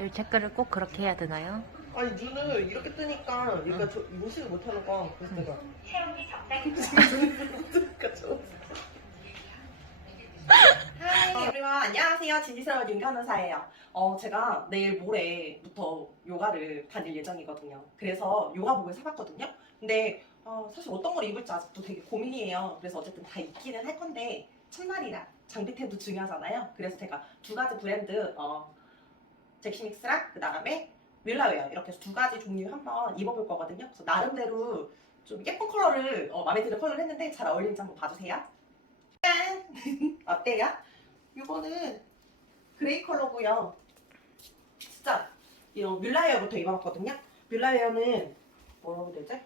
이 댓글을 꼭 그렇게 해야 되나요? 아니 눈을 이렇게 뜨니까 얘가 저 무식을 못하는 거야. 그래서 내가 체온이 적당히 뜨니까 저. 하이 에브리원 안녕하세요 진지스러운 윤 간호사예요 어 제가 내일 모레부터 요가를 다닐 예정이거든요 그래서 요가복을 사봤거든요 근데 어, 사실 어떤 걸 입을지 아직도 되게 고민이에요 그래서 어쨌든 다 입기는 할 건데 첫날이라 장비템도 중요하잖아요 그래서 제가 두 가지 브랜드 어, 잭시믹스랑 그 다음에 윌라웨어 이렇게 해서 두 가지 종류 한번 입어볼 거거든요 그래서 나름대로 좀 예쁜 컬러를 어, 마음에 드는 컬러를 했는데 잘 어울리는지 한번 봐주세요 짠! 어때요? 이거는 그레이 컬러고요. 진짜 이런 뮬라웨어부터 입어봤거든요. 뮬라웨어는 뭐라고 되지?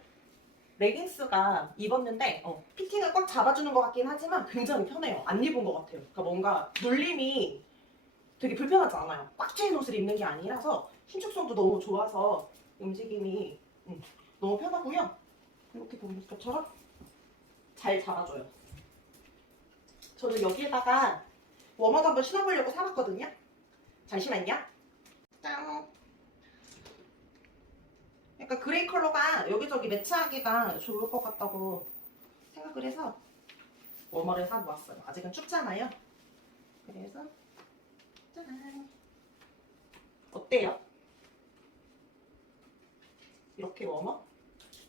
레깅스가 입었는데 어, 피팅을 꽉 잡아주는 것 같긴 하지만 굉장히 편해요. 안 입은 것 같아요. 그러니까 뭔가 눌림이 되게 불편하지 않아요. 꽉 채인 옷을 입는 게 아니라서 신축성도 너무 좋아서 움직임이 음, 너무 편하고요. 이렇게 보는 것처럼 잘 잡아줘요. 저는 여기에다가 워머도 한번 신어보려고 사봤거든요. 잠시만요. 짠. 약간 그레이 컬러가 여기저기 매치하기가 좋을 것 같다고 생각을 해서 워머를 사보았어요. 아직은 춥잖아요. 그래서 짠. 어때요? 이렇게 워머?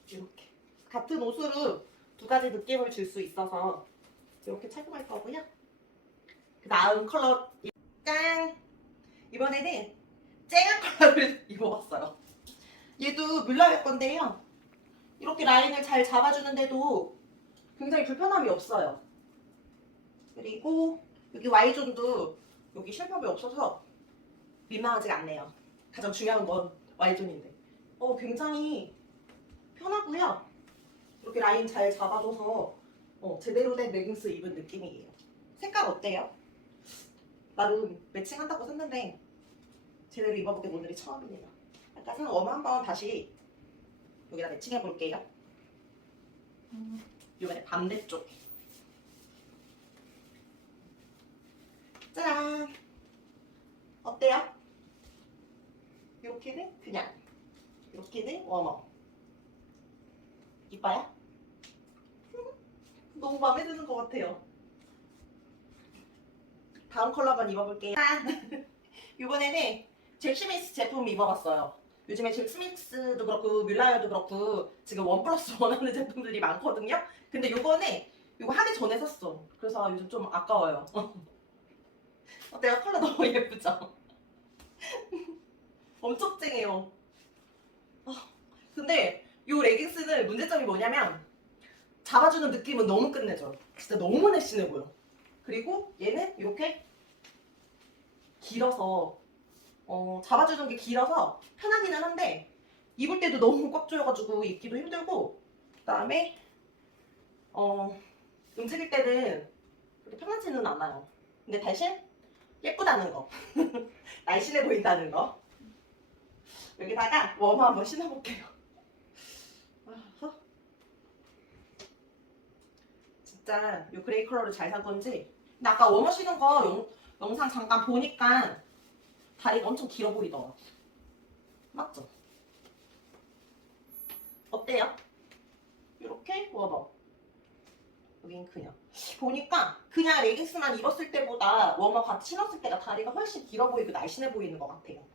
이렇게. 같은 옷으로 두 가지 느낌을 줄 수 있어서 이렇게 착용할 거고요. 그 다음 컬러 짠! 이번에는 쨍한 컬러를 입어봤어요. 얘도 뮬라웨 건데요. 이렇게 라인을 잘 잡아주는데도 굉장히 불편함이 없어요. 그리고 여기 Y존도 여기 실밥이 없어서 민망하지가 않네요. 가장 중요한 건 Y존인데. 어, 굉장히 편하고요. 이렇게 라인 잘 잡아줘서 어, 제대로 된 레깅스 입은 느낌이에요. 색깔 어때요? 나름 매칭한다고 샀는데 제대로 입어보게 오늘이 처음입니다. 약간 상웜 한번 다시 여기다 매칭해 볼게요. 음, 이번에 반대쪽. 짜잔! 어때요? 이렇게는 그냥, 이렇게는 워머. 이뻐요? 너무 마음에 드는 것 같아요. 다음 컬러 한번 입어볼게요. 이번에는 잭스미스 제품 입어봤어요. 요즘에 잭스미스도 그렇고 뮬라이어도 그렇고 지금 원 플러스 원 하는 제품들이 많거든요. 근데 요거는 요거 하기 전에 샀어. 그래서 요즘 좀 아까워요. 어때요? 컬러 너무 예쁘죠? 엄청 쨍해요. 아, 근데 요 레깅스는 문제점이 뭐냐면 잡아주는 느낌은 너무 끝내줘. 진짜 너무 내씬해 보여. 그리고 얘는 이렇게 길어서 어, 잡아주는 게 길어서 편하기는 한데 입을 때도 너무 꽉 조여가지고 입기도 힘들고 그다음에 어, 움직일 때는 그렇게 편하지는 않아요. 근데 대신 예쁘다는 거, 날씬해 보인다는 거. 여기다가 웜 한번 신어볼게요. 아, 진짜 이 그레이 컬러를 잘 산 건지 근데 아까 워머 신은 거 영, 영상 잠깐 보니까 다리가 엄청 길어 보이더라 맞죠? 어때요? 이렇게 워머 여긴 그냥 보니까 그냥 레깅스만 입었을 때보다 워머 같이 신었을 때가 다리가 훨씬 길어 보이고 날씬해 보이는 것 같아요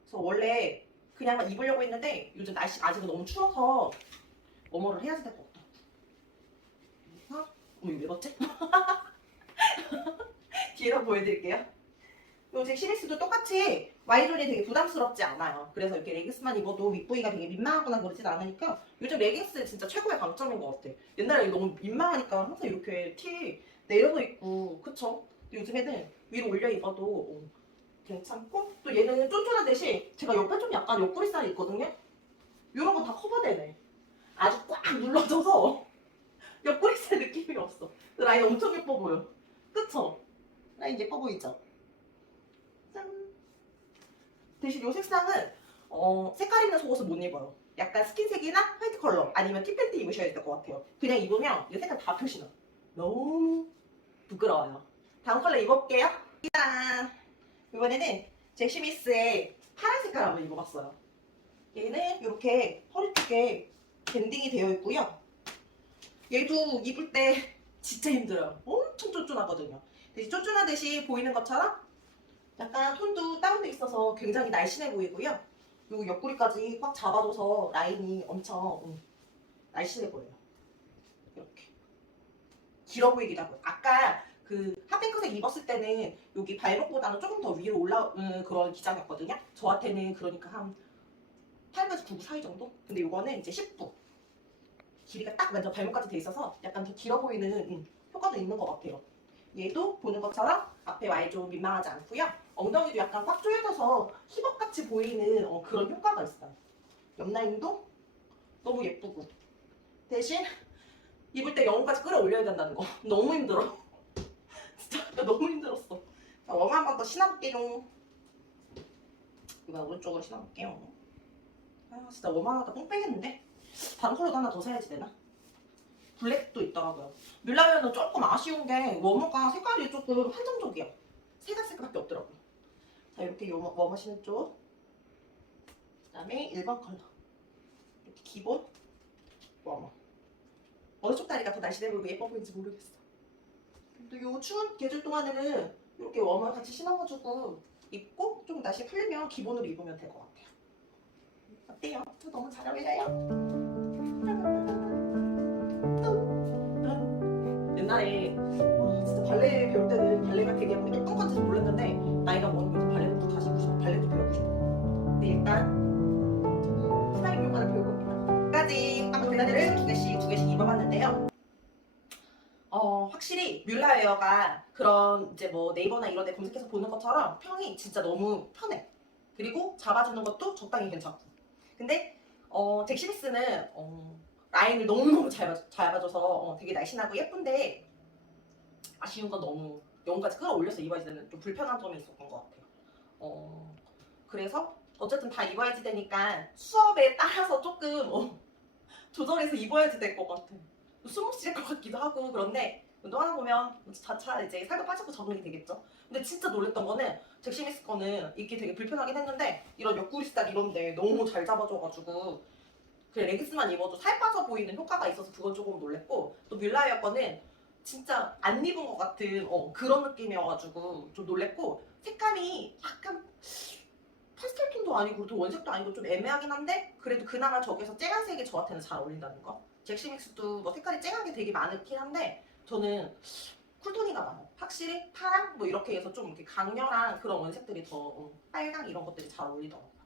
그래서 원래 그냥만 입으려고 했는데 요즘 날씨 아직은 너무 추워서 워머를 해야 될 것 같다 그래서 어머 이거 왜 봤지? 뒤에서 보여드릴게요. 요새 시리스도 똑같이 Y존이 되게 부담스럽지 않아요. 그래서 이렇게 레깅스만 입어도 윗부위가 되게 민망하거나 그러진 않으니까 요즘 레깅스 진짜 최고의 강점인 것 같아. 옛날에 너무 민망하니까 항상 이렇게 티 내려서 입고 그쵸? 근데 요즘에는 위로 올려 입어도 어, 괜찮고 또 얘는 쫀쫀한 대신 제가 옆에 좀 약간 옆구리살이 있거든요? 이런 건 다 커버되네. 아주 꽉 눌러줘서 옆구리살 느낌이 없어. 그 라인 엄청 예뻐 보여. 그쵸? 라인 예뻐 보이죠? 짠. 대신 이 색상은 어, 색깔 있는 속옷을 못 입어요. 약간 스킨색이나 화이트 컬러 아니면 티팬티 입으셔야 될 것 같아요. 그냥 입으면 이 색깔 다 표시나. 너무 부끄러워요. 다음 컬러 입어볼게요. 짠! 이번에는 잭시미스의 파란 색깔 한번 입어봤어요. 얘는 이렇게 허리 쪽에 밴딩이 되어 있고요. 얘도 입을 때 진짜 힘들어요. 엄청 쫀쫀하거든요. 대신 쫀쫀하듯이 보이는 것처럼 약간 톤도 다운돼 있어서 굉장히 날씬해 보이고요. 그리고 옆구리까지 꽉 잡아줘서 라인이 엄청 음, 날씬해 보여요. 이렇게 길어 보이기도 하고요. 아까 그 핫핑크색 입었을 때는 여기 발목보다는 조금 더 위로 올라오는 그런 기장이었거든요. 저한테는 그러니까 한 8에서 9부 사이 정도? 근데 이거는 이제 10부. 길이가 딱 완전 발목까지 돼 있어서 약간 더 길어 보이는 음, 효과도 있는 것 같아요. 얘도 보는 것처럼 앞에 와이 좀 민망하지 않고요. 엉덩이도 약간 꽉 조여져서 힙업같이 보이는 어, 그런 효과가 있어요. 옆라인도 너무 예쁘고 대신 입을 때 영혼까지 끌어올려야 된다는 거 너무 힘들어. 진짜 너무 힘들었어. 자, 웜 한번 더 신어볼게요. 이거 오른쪽으로 신어볼게요. 아 진짜 웜 하나가 똥 빼겠는데? 다른 컬러도 하나 더 사야지 되나? 블랙도 있더라고요. 뮬라면은 조금 아쉬운 게 워머가 색깔이 조금 한정적이야. 세 가지 색깔밖에 없더라고요. 자 이렇게 요 워머 신은 쪽. 그다음에 1번 컬러. 이렇게 기본 워머. 어느 쪽 다리가 더 날씬해 보이고 예뻐 보이는지 모르겠어. 근데 요 추운 계절 동안에는 이렇게 워머 같이 신어가지고 입고 좀 날씨 풀리면 기본으로 입으면 될 것 같아요. 어때요? 저 너무 잘 어울려요. 옛날에 와, 진짜 발레 배울 때는 발레가 되게 예쁜 건지 몰랐는데 나이가 먹으면 발레도 다시 싶어. 발레도 배우고 싶어. 근데 일단 스타일 요가를 배우고 있습니다. 까지 아까 그날을 두 개씩 두 개씩 입어봤는데요. 어 확실히 뮬라웨어가 그런 이제 뭐 네이버나 이런 데 검색해서 보는 것처럼 평이 진짜 너무 편해. 그리고 잡아주는 것도 적당히 괜찮고. 근데 어 잭시미스는 어, 라인을 너무너무 잘, 봐- 잘 잡아줘서 어, 되게 날씬하고 예쁜데 아쉬운 건 너무 영까지 끌어올려서 되는 좀 불편한 점이 있었던 것 같아요. 어, 그래서 어쨌든 다 입어야지 되니까 수업에 따라서 조금 어, 조절해서 입어야지 될 것 같아. 숨못쉴것 같기도 하고 그런데 운동하다 보면 자차 이제 살도 빠지고 적응이 되겠죠. 근데 진짜 놀랬던 거는 잭시미스 거는 입기 되게 불편하긴 했는데 이런 옆구리 스딱 이런데 너무 잘 잡아줘가지고 그 레깅스만 입어도 살 빠져 보이는 효과가 있어서 그건 조금 놀랬고 또 뮬라이어 거는 진짜 안 입은 것 같은 어, 그런 느낌이어가지고 좀 놀랬고 색감이 약간 파스텔 톤도 아니고 또 원색도 아니고 좀 애매하긴 한데 그래도 그나마 저기서 쨍한 색이 저한테는 잘 어울린다는 거. 잭시믹스도 뭐 색깔이 쨍한 게 되게 많긴 한데 저는 쿨톤이가 많아요 확실히 파랑? 뭐 이렇게 해서 좀 이렇게 강렬한 그런 원색들이 더 어, 빨강 이런 것들이 잘 어울리더라고요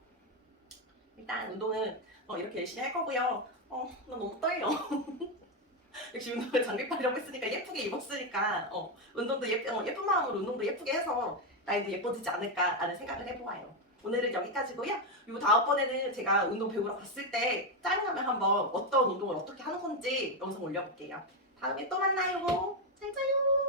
일단 운동은 어, 이렇게 열심히 할 거고요. 어, 나 너무 떨려. 역시 운동을 장비빨이라고 했으니까 예쁘게 입었으니까 어, 운동도 예, 어, 예쁜 마음으로 운동도 예쁘게 해서 나이도 예뻐지지 않을까라는 생각을 해보아요. 오늘은 여기까지고요. 요 다음번에는 제가 운동 배우러 갔을 때 짜증나면 한번 어떤 운동을 어떻게 하는 건지 영상 올려볼게요. 다음에 또 만나요. 잘 자요.